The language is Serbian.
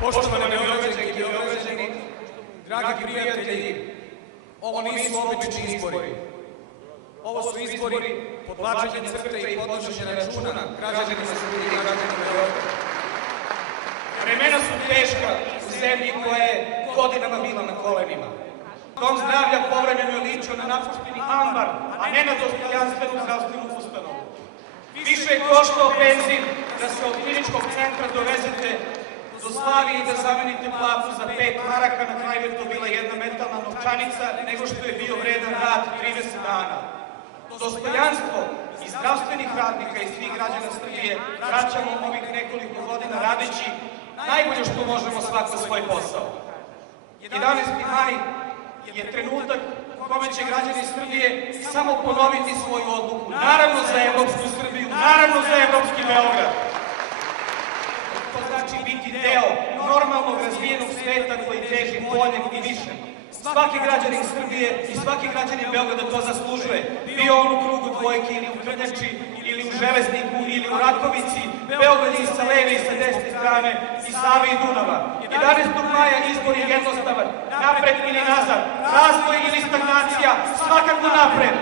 Poštovane Beograđanke i Beograđani, dragi prijatelji, ovo nisu obični izbori. Ovo su izbori podvlačenja crte i podnošenja računa građanima Srbije i građanima Beograda. Vremena su teška u zemlji koja je godinama bila na kolenima. Dom zdravlja povremeno je ličio na napušteni ambar, a ne na dostojanstvenu zdravstvenu ustanovu. Više je koštao benzin da se od kliničkog centra dovezete do Slavije i da zamenite platu za 5 maraka, na kraju je to bila jedna metalna novčanica, nego što je bio vredan rad 30 dana. Dostojanstvo i zdravstvenih radnika i svih građana Srbije vraćamo ovih nekoliko godina radeći najbolje što možemo svako svoj posao. 11. maj je trenutak u kome će građani Srbije samo ponoviti svoju odluku. Naravno za evropsku Srbiju, naravno za evropski Beograd. To znači biti deo normalnog razvijenog sveta koji teži boljem i višem. Svaki građanin Srbije i svaki građanin Beograda to zaslužuje. Bio on u krugu dvojke ili u Krnjači, ili u Železniku, ili u Rakovici, Beograd i sa leve i sa desne strane, i Save i Dunava. 11. maja izbor je jednostavan, napred ili nazad, razvoj ili stagnacija, svakako napred.